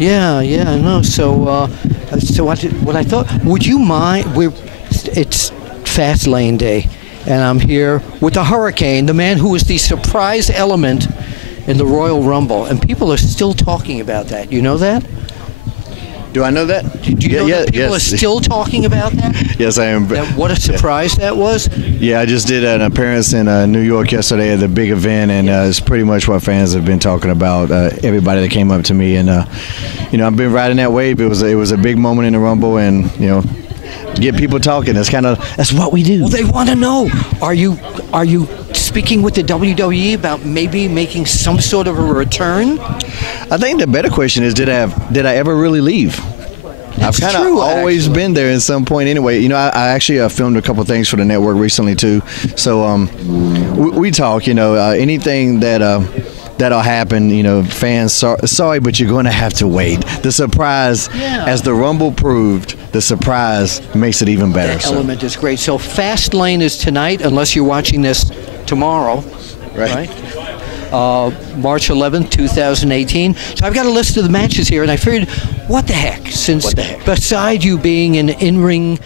Yeah, yeah, no. So what I thought, would you mind? It's Fastlane Day, and I'm here with the Hurricane, the man who was the surprise element in the Royal Rumble, and people are still talking about that. You know that? Do I know that? Do you know that people are still talking about that? Yes, I am. What a surprise that was. Yeah, I just did an appearance in New York yesterday at the big event, and it's pretty much what fans have been talking about. Everybody that came up to me, and I've been riding that wave. It was a big moment in the Rumble, and get people talking. That's what we do. Well, they want to know. Are you speaking with the WWE about maybe making some sort of a return? I think the better question is, did I ever really leave? I've kind of always been there at some point anyway. I actually filmed a couple things for the network recently too. So we talk, anything that'll happen, fans, sorry, but you're going to have to wait. The surprise, as the Rumble proved, the surprise makes it even better. That element is great. So Fastlane is tonight, unless you're watching this tomorrow, right? March 11th, 2018. So I've got a list of the matches here, and I figured, what the heck? Beside you being an in-ring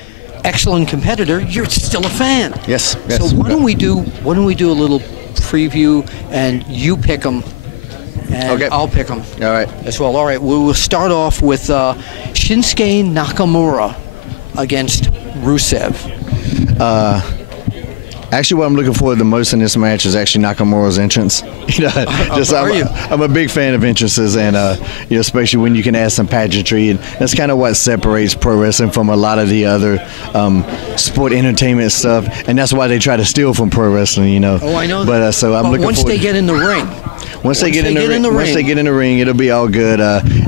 excellent competitor, you're still a fan. Yes. So why don't we do a little preview, and you pick them, and I'll pick them. All right. As well. All right. We'll start off with Shinsuke Nakamura against Rusev. Actually, what I'm looking forward to the most in this match is actually Nakamura's entrance. I'm a big fan of entrances, and especially when you can add some pageantry, and that's kind of what separates pro wrestling from a lot of the other sport entertainment stuff, and that's why they try to steal from pro wrestling. Oh, I know. But I'm looking once forward. They get in the ring. Once they get in the ring, it'll be all good.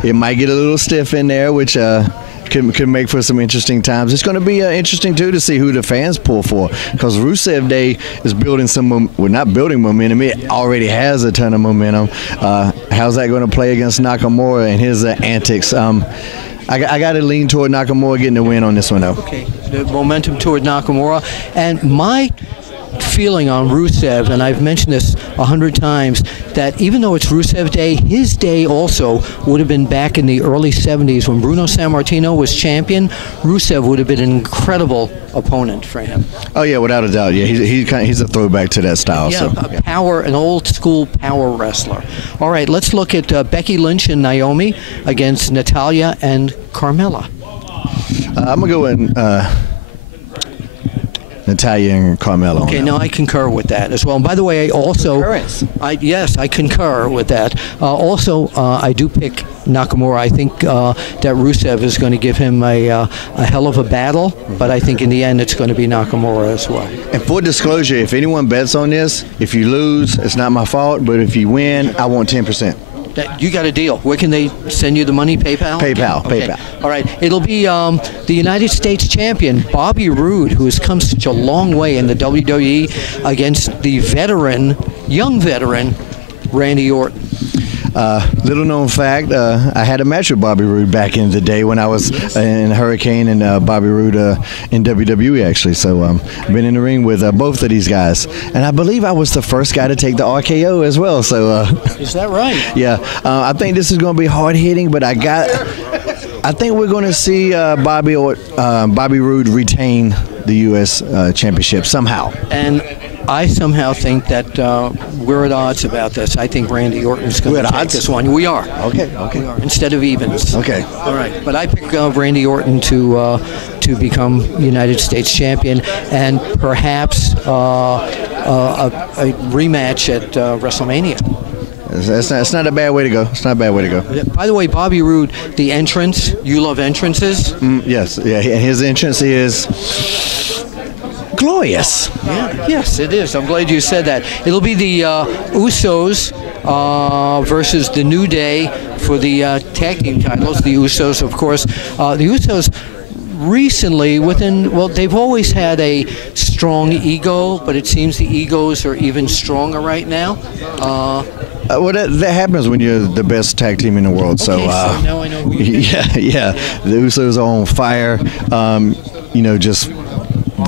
It might get a little stiff in there, which could make for some interesting times. It's going to be interesting too to see who the fans pull for, because Rusev Day is building not building momentum. It already has a ton of momentum. How's that going to play against Nakamura and his antics? I got to lean toward Nakamura getting the win on this one, though. Okay, the momentum toward Nakamura, and my feeling on Rusev, and I've mentioned this 100 times, that even though it's Rusev Day, his day also would have been back in the early 70s when Bruno Sammartino was champion. Rusev would have been an incredible opponent for him. Oh yeah, without a doubt. Yeah, he's a throwback to that style. Yeah, an old school power wrestler. All right, let's look at Becky Lynch and Naomi against Natalya and Carmella. I'm gonna go with Natalya and Carmella. Okay, now I concur with that as well. And by the way, I concur with that. I do pick Nakamura. I think that Rusev is going to give him a hell of a battle, but I think in the end it's going to be Nakamura as well. And for disclosure, if anyone bets on this, if you lose, it's not my fault, but if you win, I want 10%. You got a deal. Where can they send you the money? PayPal? PayPal. All right. It'll be the United States champion, Bobby Roode, who has come such a long way in the WWE, against the young veteran, Randy Orton. Little known fact, I had a match with Bobby Roode back in the day when I was in Hurricane and Bobby Roode in WWE, actually. So I've been in the ring with both of these guys. And I believe I was the first guy to take the RKO as well. So is that right? Yeah. I think this is going to be hard-hitting, but I think we're going to see Bobby Roode retain the U.S. Championship somehow. And I somehow think that we're at odds about this. I think Randy Orton's going to take this one. We are. Okay. We are, instead of evens. Okay. All right. But I pick Randy Orton to become United States champion, and perhaps a rematch at WrestleMania. It's not a bad way to go. By the way, Bobby Roode, the entrance, you love entrances? Yes. Yeah. His entrance is glorious. Yeah. Yes, it is. I'm glad you said that. It'll be the Usos versus the New Day for the tag team titles. The Usos, of course. The Usos recently, they've always had a strong ego, but it seems the egos are even stronger right now. That happens when you're the best tag team in the world. Okay, so now I know who you Yeah. The Usos are on fire. Just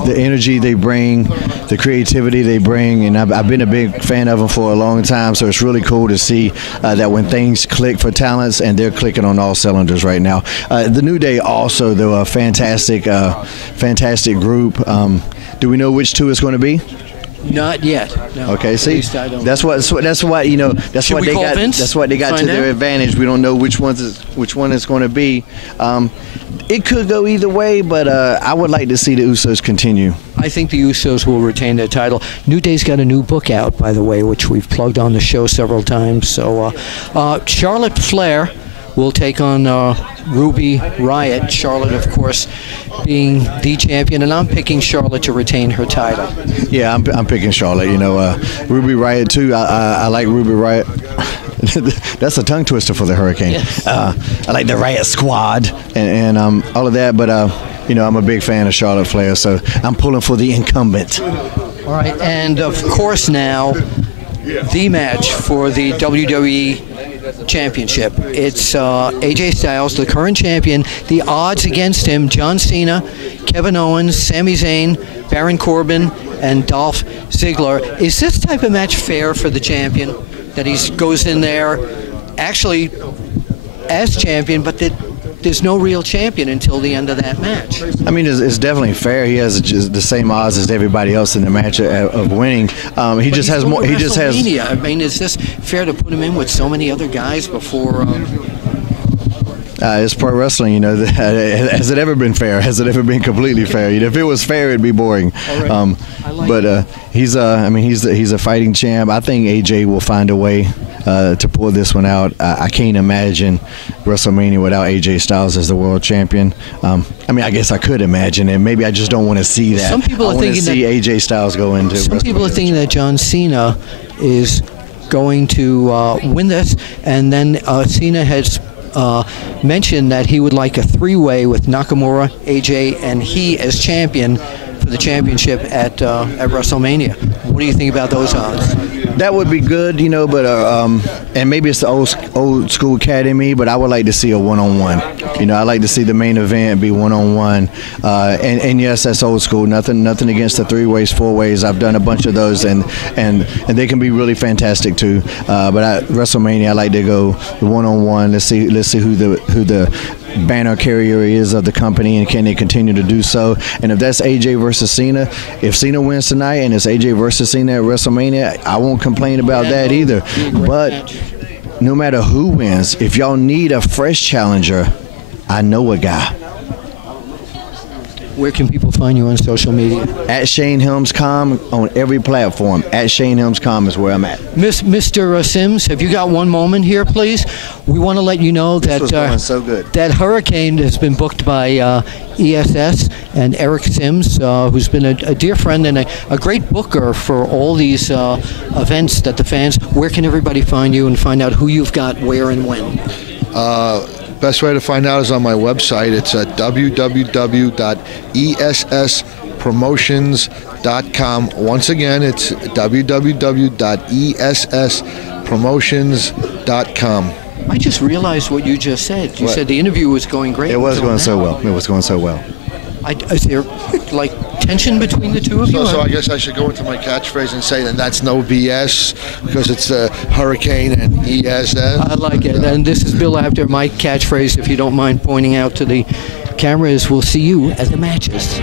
the energy they bring, the creativity they bring, and I've been a big fan of them for a long time. So it's really cool to see that when things click for talents, and they're clicking on all cylinders right now. The New Day also, they're a fantastic group. Do we know which two it's going to be? Not yet. No. Okay, see, that's what you know. That's what they got. Vince? That's what they got to their advantage. We don't know which one it's going to be. It could go either way, but I would like to see the Usos continue. I think the Usos will retain their title. New Day's got a new book out, by the way, which we've plugged on the show several times. So, Charlotte Flair will take on Ruby Riott. Charlotte, of course, being the champion, and I'm picking Charlotte to retain her title. Yeah, I'm picking Charlotte. You know, Ruby Riott too. I like Ruby Riott. That's a tongue twister for the Hurricane. Yes. I like the Riott Squad and all of that, but you know, I'm a big fan of Charlotte Flair, so I'm pulling for the incumbent. All right, and of course now the match for the WWE Championship. It's AJ Styles, the current champion. The odds against him: John Cena, Kevin Owens, Sami Zayn, Baron Corbin, and Dolph Ziggler. Is this type of match fair for the champion? That he goes in there actually as champion, but that there's no real champion until the end of that match. I mean, it's definitely fair. He has the same odds as everybody else in the match of winning. He just has more. He just has. I mean, is this fair to put him in with so many other guys before? It's pro wrestling, you know. Has it ever been fair? Has it ever been completely fair? You know, if it was fair, it'd be boring. Right. But he's a fighting champ. I think AJ will find a way to pull this one out. I can't imagine WrestleMania without AJ Styles as the world champion. I mean, I guess I could imagine it. Maybe I just don't want to see that. Some people are thinking see AJ Styles go into. Some people are thinking that John Cena is going to win this, and then Cena has mentioned that he would like a three-way with Nakamura, AJ, and he as champion for the championship at WrestleMania. What do you think about those odds? That would be good, you know, but and maybe it's the old school academy, but I would like to see a one-on-one. You know, I like to see the main event be one-on-one. And yes, that's old school. Nothing against the three-ways, four-ways. I've done a bunch of those, and they can be really fantastic too. But at WrestleMania, I like to go the one-on-one. Let's see who the banner carrier is of the company, and can they continue to do so. And if that's AJ versus Cena, if Cena wins tonight and it's AJ versus Cena at WrestleMania, I won't complain about that either. But no matter who wins, if y'all need a fresh challenger, I know a guy. Where can people find you on social media? At Shane Helms.com on every platform. At Shane Helms.com is where I'm at. Mr. Sims, have you got one moment here, please? We want to let you know that this was going so good. That Hurricane has been booked by ESS and Eric Sims, who's been a dear friend and a great booker for all these events that the fans. Where can everybody find you and find out who you've got, where, and when? Best way to find out is on my website. It's at www.esspromotions.com. Once again, it's www.esspromotions.com. I just realized what you just said. You said the interview was going great. It was going so well. It was going so well. Is there like tension between the two of you? So I guess I should go into my catchphrase and say that that's no BS because it's the Hurricane and ESS. I like it. And this is Bill Apter. My catchphrase, if you don't mind pointing out to the camera, is we'll see you at the matches.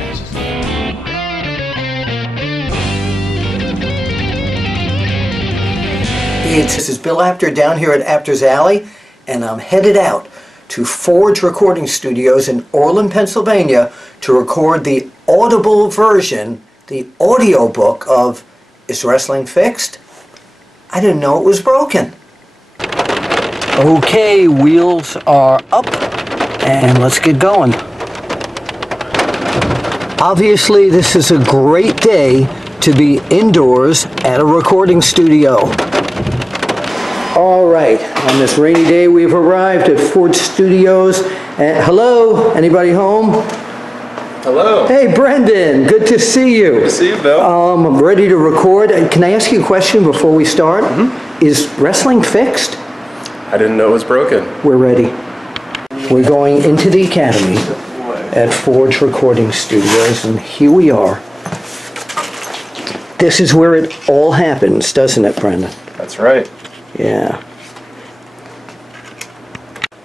This is Bill Apter down here at Apter's Alley, and I'm headed out to Forge Recording Studios in Orland, Pennsylvania to record the audible version, the audio book of Is Wrestling Fixed? I didn't know it was broken. Okay, wheels are up and let's get going. Obviously, this is a great day to be indoors at a recording studio. All right, on this rainy day, we've arrived at Forge Studios. Hello, anybody home? Hello. Hey, Brendan, good to see you. Good to see you, Bill. I'm ready to record. Can I ask you a question before we start? Mm-hmm. Is wrestling fixed? I didn't know it was broken. We're ready. We're going into the Academy at Forge Recording Studios, and here we are. This is where it all happens, doesn't it, Brendan? That's right. Yeah.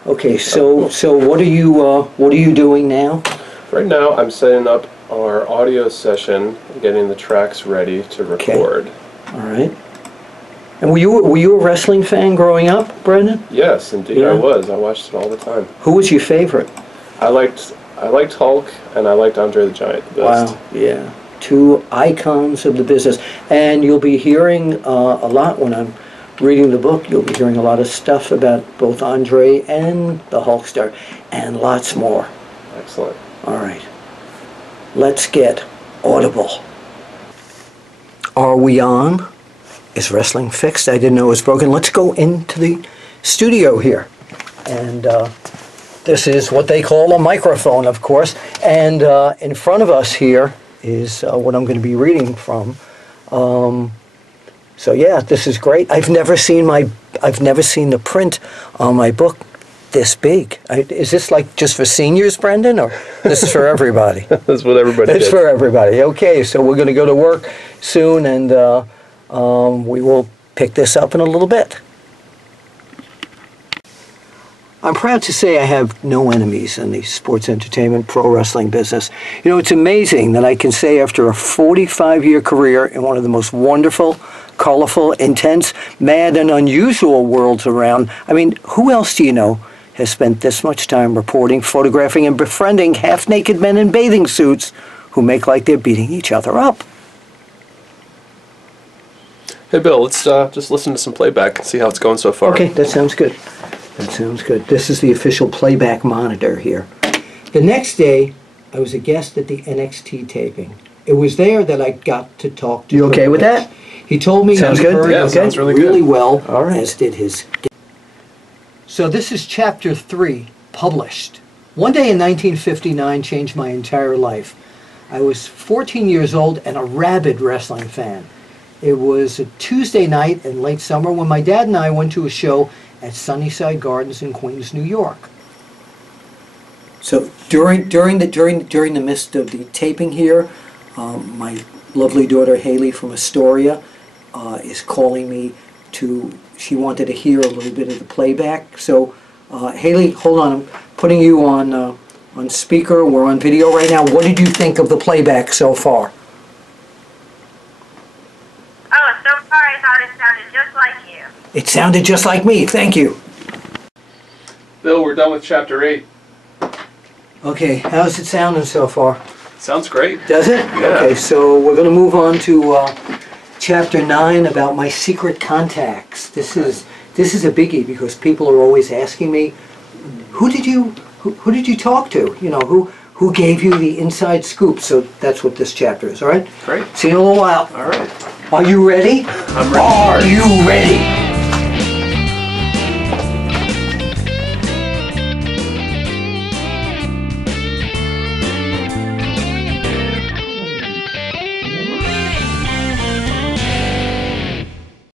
Okay, so what are you doing now? Right now, I'm setting up our audio session, getting the tracks ready to record. Okay. All right. And were you a wrestling fan growing up, Brendan? Yes, indeed, Yeah. I was. I watched it all the time. Who was your favorite? I liked Hulk, and I liked Andre the Giant the best. Wow. Yeah. Two icons of the business, and you'll be hearing a lot when I'm reading the book. You'll be hearing a lot of stuff about both Andre and the Hulkster, and lots more. Excellent. All right. Let's get audible. Are we on? Is wrestling fixed? I didn't know it was broken. Let's go into the studio here. And this is what they call a microphone, of course. And in front of us here is what I'm going to be reading from. So yeah, this is great. I've never seen the print on my book this big. Is this like just for seniors, Brendan, or this is for everybody? That's what everybody It's did. for everybody. Okay, so we're going to go to work soon, and we will pick this up in a little bit. I'm proud to say I have no enemies in the sports entertainment pro wrestling business. You know, it's amazing that I can say after a 45-year career in one of the most wonderful, colorful, intense, mad, and unusual worlds around, I mean, who else do you know has spent this much time reporting, photographing, and befriending half-naked men in bathing suits who make like they're beating each other up? Hey, Bill, let's just listen to some playback and see how it's going so far. Okay, that sounds good. That sounds good. This is the official playback monitor here. The next day, I was a guest at the NXT taping. It was there that I got to talk to. You okay with that? He told me sounds good. Yeah, sounds really good. Well, all right. As did his. So this is chapter 3, published. One day in 1959 changed my entire life. I was 14 years old and a rabid wrestling fan. It was a Tuesday night in late summer when my dad and I went to a show at Sunnyside Gardens in Queens, New York. So during the midst of the taping here, my lovely daughter Haley from Astoria is calling me to. She wanted to hear a little bit of the playback. So Haley, hold on. I'm putting you on speaker. We're on video right now. What did you think of the playback so far? Oh, so far I thought it sounded just like you. It sounded just like me. Thank you. Bill, we're done with chapter 8. Okay, how's it sounding so far? Sounds great. Does it? Yeah. Okay, so we're going to move on to chapter 9 about my secret contacts. This is a biggie because people are always asking me, who did you talk to? You know, who gave you the inside scoop? So that's what this chapter is. All right. Great. See you in a little while. All right. Are you ready? I'm ready. Are you ready?